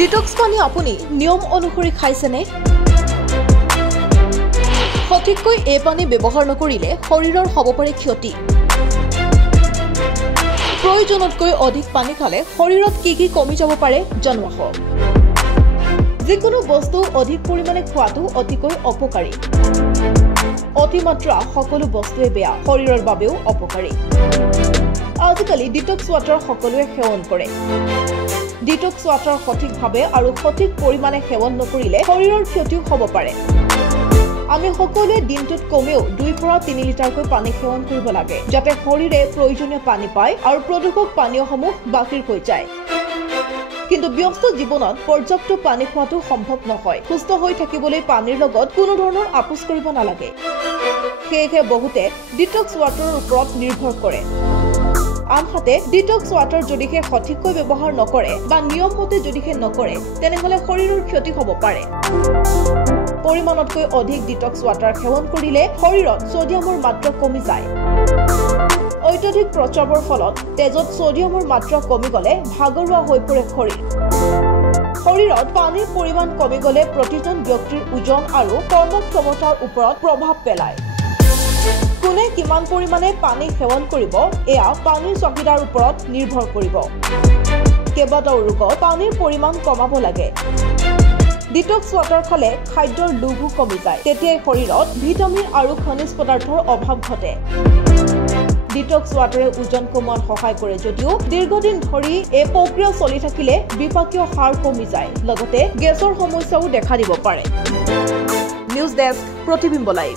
Detox পানী আপুনি নিয়ম অনুসৰি খাইছেনে? সঠিককৈ এই পানী ব্যৱহাৰ নকৰিলে শৰীৰৰ হ'ব পাৰে ক্ষতি। প্ৰয়োজনতকৈ অধিক পানী খালে শৰীৰত কি কমি যাব পাৰে জনোৱা হওক। যিকোনো বস্তু অধিক পৰিমাণে খোৱাটো অতিকৈ অপকাৰী। অতিমাত্ৰা সকলো বস্তুৱে বেয়া, শৰীৰৰ বাবেও অপকাৰী। আজিকালি ডিটক্স ৱাটাৰ সকলোৱে সেৱন কৰে। ডিটক্স ৱাটাৰ সঠিকভাৱে আৰু সঠিক পৰিমাণে সেৱন নকৰিলে শৰীৰৰ ক্ষতিও হ'ব পাৰে। আমি সকলোৱে দিনটোত কমেও 2 পৰা 3 লিটাৰকৈ পানী সেৱন কৰিব লাগে, যাতে শৰীৰে প্ৰয়োজনীয় পানী পায় আৰু প্ৰদূষক পানীয়সমূহ বাকিৰ হৈ যায়। কিন্তু ব্যস্ত জীৱনত পৰ্যাপ্ত পানী খোৱাটো সম্ভৱ নহয়। সুস্থ হৈ থাকিবলৈ পানীৰ লগত কোনো ধৰণৰ আপোচ কৰিব নালাগে। সেয়েহে বহুতে ডিটক্স ৱাটাৰৰ ওপৰত নিৰ্ভৰ কৰে। আনহাতে ডিটক্স ৱাটাৰ যদিহে সঠিককৈ ব্যৱহাৰ নকৰে বা নিয়মমতে যদিহে নকৰে, তেনেহ'লে শৰীৰৰ ক্ষতি হ'ব পাৰে। পৰিমাণতকৈ অধিক ডিটক্স ৱাটাৰ সেৱন কৰিলে শৰীৰত ছডিয়ামৰ মাত্ৰা কমি যায়। অত্যাধিক প্ৰস্ৰাৱৰ ফলত তেজত ছডিয়ামৰ মাত্ৰা কমি গ'লে ভাগৰুৱা হৈ পৰে শৰীৰ। শৰীৰত পানীৰ পৰিমাণ কমি গ'লে প্ৰতিজন ব্যক্তিৰ ওজন আৰু কৰ্মক্ষমতাৰ ওপৰত প্ৰভাৱ পেলায়। কোনে কিমান পৰিমাণে পানী সেৱন কৰিব এয়া পানীৰ চাহিদাৰ ওপৰত নিৰ্ভৰ কৰিব। কেইবাটাও ৰোগত পানীৰ পৰিমাণ কমাব লাগে। ডিটক্স ৱাটাৰ খালে খাদ্যৰ লোভো কমি যায়। তেতিয়াই শৰীৰত ভিটামিন আৰু খনিজ পদাৰ্থৰ অভাৱ ঘটে। ডিটক্স ৱাটাৰে ওজন কমোৱাত সহায় কৰে যদিও দীৰ্ঘদিন ধৰি এই প্ৰক্ৰিয়া চলি থাকিলে বিপাকীয় হাৰ কমি যায়, লগতে গেছৰ সমস্যাও দেখা দিব পাৰে। নিউজ ডেস্ক, প্ৰতিবিম্ব লাইভ।